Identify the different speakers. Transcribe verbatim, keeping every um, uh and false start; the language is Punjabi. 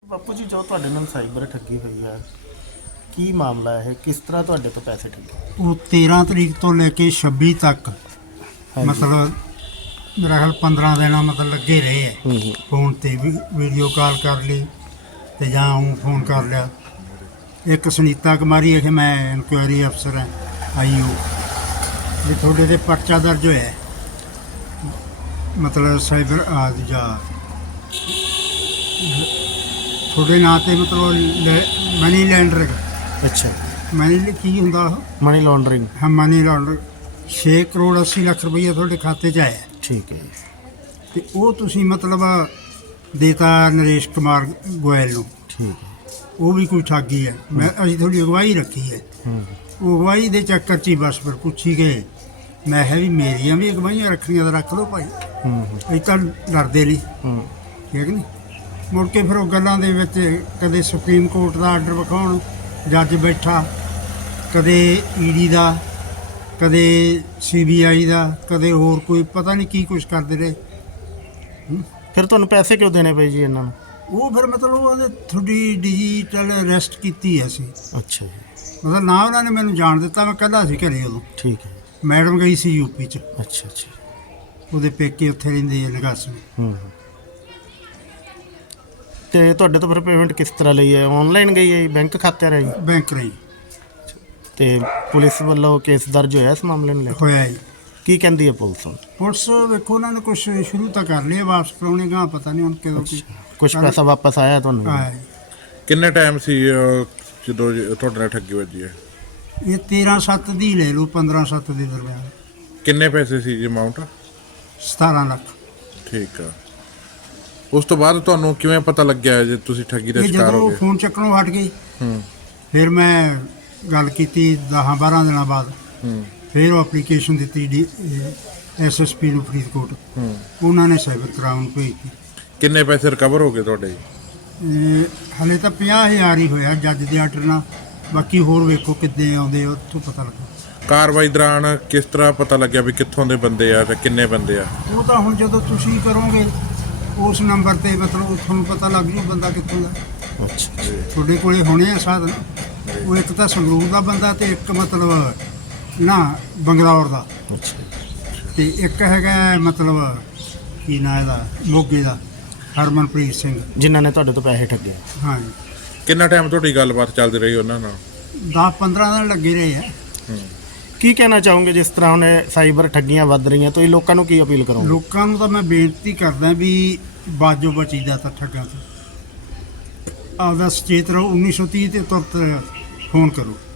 Speaker 1: ਬਾਪੂ ਜੀ ਜੋ ਤੁਹਾਡੇ ਨਾਲ ਸਾਈਬਰ ਠੱਗੀ ਹੋਈ ਹੈ ਕੀ ਮਾਮਲਾ ਹੈ ਕਿਸ ਤਰ੍ਹਾਂ ਤੁਹਾਡੇ ਤੋਂ ਪੈਸੇ ਠੱਗੇ?
Speaker 2: ਉਹ ਤੇਰਾਂ ਤਰੀਕ ਤੋਂ ਲੈ ਕੇ ਛੱਬੀ ਤੱਕ ਮਤਲਬ ਮੇਰਾ ਖਿਆਲ ਪੰਦਰਾਂ ਦਿਨਾਂ ਮਤਲਬ ਲੱਗੇ ਰਹੇ ਹੈ।
Speaker 1: ਹੂੰ ਹੂੰ
Speaker 2: ਫੋਨ ਤੇ ਵੀ ਵੀਡੀਓ ਕਾਲ ਕਰ ਲਈ ਤੇ ਜਾਂ ਉਹ ਫੋਨ ਕਰ ਲਿਆ। ਇੱਕ ਸੁਨੀਤਾ ਕੁਮਾਰੀ ਹੈ ਕਿ ਮੈਂ ਇਨਕੁਆਇਰੀ ਅਫਸਰ ਹਾਂ ਆਈ ਓ ਵੀ ਤੁਹਾਡੇ ਤੇ ਪਰਚਾ ਦਰਜ ਹੋਇਆ ਹੈ। ਮਤਲਬ ਸਾਈਬਰ ਆ ਜਾਂ ਤੁਹਾਡੇ ਨਾਂ ਤੇ ਮਤਲਬ ਮਨੀ ਲੈਂਡਰ
Speaker 1: ਅੱਛਾ
Speaker 2: ਮਨੀ ਕੀ ਹੁੰਦਾ ਉਹ
Speaker 1: ਮਨੀ ਲਾਂਡਰਿੰਗ
Speaker 2: ਹਾਂ ਮਨੀ ਲਾਂਡਰ ਛੇ ਕਰੋੜ ਅੱਸੀ ਲੱਖ ਰੁਪਈਆ ਤੁਹਾਡੇ ਖਾਤੇ 'ਚ ਆਇਆ
Speaker 1: ਠੀਕ ਹੈ
Speaker 2: ਤੇ ਉਹ ਤੁਸੀਂ ਮਤਲਬ ਦੇਤਾ ਨਰੇਸ਼ ਕੁਮਾਰ ਗੋਇਲ ਨੂੰ।
Speaker 1: ਠੀਕ ਹੈ
Speaker 2: ਉਹ ਵੀ ਕੋਈ ਠੱਗੀ ਹੈ। ਮੈਂ ਅਸੀਂ ਤੁਹਾਡੀ ਅਗਵਾਈ ਰੱਖੀ ਹੈ।
Speaker 1: ਹੂੰ
Speaker 2: ਉਹ ਅਗਵਾਈ ਦੇ ਚੱਕਰ 'ਚ ਹੀ ਬਸ ਫਿਰ ਪੁੱਛੀ ਗਏ। ਮੈਂ ਕਿਹਾ ਵੀ ਮੇਰੀਆਂ ਵੀ ਅਗਵਾਈਆਂ ਰੱਖਣੀਆਂ ਤਾਂ ਰੱਖ ਲਓ ਭਾਈ,
Speaker 1: ਹੂੰ ਹੂੰ
Speaker 2: ਅਸੀਂ ਤਾਂ ਡਰਦੇ ਨਹੀਂ
Speaker 1: ਹੂੰ
Speaker 2: ਠੀਕ ਨਹੀਂ। ਮੁੜ ਕੇ ਫਿਰ ਉਹ ਗੱਲਾਂ ਦੇ ਵਿੱਚ ਕਦੇ ਸੁਪਰੀਮ ਕੋਰਟ ਦਾ ਆਰਡਰ ਵਿਖਾਉਣ ਜੱਜ ਬੈਠਾ, ਕਦੇ ਈਡੀ ਦਾ, ਕਦੇ ਸੀ ਬੀ ਆਈ ਦਾ, ਕਦੇ ਹੋਰ ਕੋਈ ਪਤਾ ਨਹੀਂ ਕੀ ਕੁਛ ਕਰਦੇ ਰਹੇ।
Speaker 1: ਫਿਰ ਤੁਹਾਨੂੰ ਪੈਸੇ ਕਿਉਂ ਦੇਣੇ ਪਏ ਜੀ ਇਹਨਾਂ ਨੂੰ?
Speaker 2: ਉਹ ਫਿਰ ਮਤਲਬ ਉਹਦੇ ਤੁਹਾਡੀ ਡਿਜੀਟਲ ਅਰੈਸਟ ਕੀਤੀ ਹੈ ਅਸੀਂ।
Speaker 1: ਅੱਛਾ ਜੀ
Speaker 2: ਮਤਲਬ ਨਾ ਉਹਨਾਂ ਨੇ ਮੈਨੂੰ ਜਾਣ ਦਿੱਤਾ, ਮੈਂ ਇਕੱਲਾ ਸੀ ਘਰੇ ਉਦੋਂ।
Speaker 1: ਠੀਕ ਹੈ
Speaker 2: ਮੈਡਮ ਗਈ ਸੀ ਯੂਪੀ 'ਚ,
Speaker 1: ਅੱਛਾ ਅੱਛਾ
Speaker 2: ਉਹਦੇ ਪੇਕੇ ਉੱਥੇ ਰਹਿੰਦੇ ਆ ਨਿਗਾਸੀ।
Speaker 1: ਹੂੰ ਤੇ ਤੁਹਾਡੇ ਤੋਂ ਫਿਰ ਪੇਮੈਂਟ ਕਿਸ ਤਰ੍ਹਾਂ ਲਈ ਹੈ? ਆਨਲਾਈਨ ਗਈ ਹੈ ਬੈਂਕ ਖਾਤੇ ਰਾਹੀਂ?
Speaker 2: ਬੈਂਕ ਰਹੀ
Speaker 1: ਤੇ ਪੁਲਿਸ ਵੱਲੋਂ ਕੇਸ ਦਰਜ ਹੋਇਆ ਇਸ ਮਾਮਲੇ ਨੂੰ ਲੈ ਕੇ?
Speaker 2: ਹੋਇਆ ਜੀ।
Speaker 1: ਕੀ ਕਹਿੰਦੀ ਹੈ ਪੁਲਿਸ ਹੁਣ?
Speaker 2: ਪੁਲਿਸ ਵੇਖੋ ਉਹਨਾਂ ਨੇ ਕੁਛ ਸ਼ੁਰੂ ਤਾਂ ਕਰ ਲਿਆ, ਵਾਪਸ ਕਰਾਉਣੇ ਗਾ ਪਤਾ ਨਹੀਂ ਹੁਣ ਕਦੋਂ ਕੀ
Speaker 1: ਕੁਝ ਪੈਸਾ ਵਾਪਸ ਆਇਆ ਤੁਹਾਨੂੰ?
Speaker 2: ਆਇਆ ਜੀ।
Speaker 3: ਕਿੰਨੇ ਟਾਈਮ ਸੀ ਅਹ, ਜਦੋਂ ਜ- ਤੁਹਾਡੇ ਨਾਲ ਠੱਗੀ ਵੱਜੀ ਹੈ?
Speaker 2: ਇਹ ਤੇਰਾਂ ਸੱਤ ਦੀ ਲੈ ਲਓ, ਪੰਦਰਾਂ ਸੱਤ ਦੇ ਦਰਮਿਆਨ
Speaker 3: ਕਿੰਨੇ ਪੈਸੇ ਸੀ ਜੀ ਅਮਾਊਂਟ?
Speaker 2: ਸਤਾਰਾਂ ਲੱਖ।
Speaker 3: ਠੀਕ ਆ। ਉਸ ਤੋਂ ਬਾਅਦ ਤੁਹਾਨੂੰ ਕਿਵੇਂ ਪਤਾ ਲੱਗਿਆ ਜੇ ਤੁਸੀਂ ਠੱਗੀ ਦਾ
Speaker 2: ਇਹ
Speaker 3: ਸ਼ਿਕਾਰ ਹੋ
Speaker 2: ਜਦੋਂ
Speaker 3: ਗਏ?
Speaker 2: ਫੋਨ ਚੱਕਣੋਂ ਹਟ ਗਏ
Speaker 3: ਹੂੰ
Speaker 2: ਫਿਰ ਮੈਂ ਗੱਲ ਕੀਤੀ ਦਸਾਂ ਬਾਰਾਂ ਦਿਨਾਂ ਬਾਅਦ।
Speaker 3: ਹੂੰ
Speaker 2: ਫਿਰ ਉਹ ਐਪਲੀਕੇਸ਼ਨ ਦਿੱਤੀ ਡੀ ਐਸ ਐਸ ਪੀ ਨੂੰ ਫਰੀਦਕੋਟ।
Speaker 3: ਹੂੰ
Speaker 2: ਉਹਨਾਂ ਨੇ ਸਾਈਬਰ ਕਰਾਊਨ ਭੇਜਤੀ।
Speaker 3: ਕਿੰਨੇ ਪੈਸੇ ਰਿਕਵਰ ਹੋ ਗਏ ਤੁਹਾਡੇ?
Speaker 2: ਇਹ ਹਲੇ ਤਾਂ ਪੰਜਾਹ ਹਜ਼ਾਰ ਹੀ ਹੋਇਆ ਜੱਜ ਦੇ ਆਰਡਰ ਨਾਲ, ਬਾਕੀ ਹੋਰ ਵੇਖੋ ਕਿੱਦਾਂ ਆਉਂਦੇ ਆ, ਉੱਥੋਂ ਪਤਾ ਲੱਗਾ।
Speaker 3: ਕਾਰਵਾਈ ਦੌਰਾਨ ਕਿਸ ਤਰ੍ਹਾਂ ਪਤਾ ਲੱਗਿਆ ਵੀ ਕਿੱਥੋਂ ਦੇ ਬੰਦੇ ਆ ਤੇ ਕਿੰਨੇ ਬੰਦੇ ਆ?
Speaker 2: ਉਹ ਤਾਂ ਹੁਣ ਜਦੋਂ ਤੁਸੀਂ ਕਰੋਗੇ ਉਸ ਨੰਬਰ ਤੇ ਮਤਲਬ ਤੁਹਾਨੂੰ ਪਤਾ ਲੱਗ ਜੂ ਬੰਦਾ ਕਿੱਥੋਂ ਦਾ।
Speaker 1: ਅੱਛਾ
Speaker 2: ਤੁਹਾਡੇ ਕੋਲੇ ਹੋਣੇ ਆ ਸਾਧਨ। ਉਹ ਇੱਕ ਤਾਂ ਸੰਗਰੂਰ ਦਾ ਬੰਦਾ ਤੇ ਇੱਕ ਮਤਲਬ ਨਾ ਬੰਗਲੌਰ ਦਾ,
Speaker 1: ਅੱਛਾ
Speaker 2: ਤੇ ਇੱਕ ਹੈਗਾ ਮਤਲਬ ਕੀ ਨਾਂ ਇਹਦਾ ਮੋਗੇ ਦਾ ਹਰਮਨਪ੍ਰੀਤ ਸਿੰਘ।
Speaker 1: ਜਿਨ੍ਹਾਂ ਨੇ ਤੁਹਾਡੇ ਤੋਂ ਪੈਸੇ ਠੱਗੇ?
Speaker 2: ਹਾਂਜੀ
Speaker 3: ਕਿੰਨਾ ਟਾਈਮ ਤੁਹਾਡੀ ਗੱਲਬਾਤ ਚੱਲਦੀ ਰਹੀ ਉਹਨਾਂ ਨਾਲ?
Speaker 2: ਦਸ ਪੰਦਰਾਂ ਦਿਨ ਲੱਗੇ ਰਹੇ ਆ।
Speaker 3: ਹੂੰ
Speaker 1: ਕੀ ਕਹਿਣਾ ਚਾਹੋਗੇ ਜਿਸ ਤਰ੍ਹਾਂ ਹੁਣ ਇਹ ਸਾਈਬਰ ਠੱਗੀਆਂ ਵੱਧ ਰਹੀਆਂ, ਤੁਸੀਂ ਲੋਕਾਂ ਨੂੰ ਕੀ ਅਪੀਲ ਕਰੋਗੇ?
Speaker 2: ਲੋਕਾਂ ਨੂੰ ਤਾਂ ਮੈਂ ਬੇਨਤੀ ਕਰਦਾ ਵੀ ਬਾਜੋ ਬਚੀਦਾ ਤਾਂ ਠੱਗਾਂ ਤੋਂ ਆਪਦਾ ਸੁਚੇਤ ਰਹੋ। ਉੱਨੀ ਸੌ ਤੀਹ ਤੇ ਤੁਰਤ ਫੋਨ ਕਰੋ।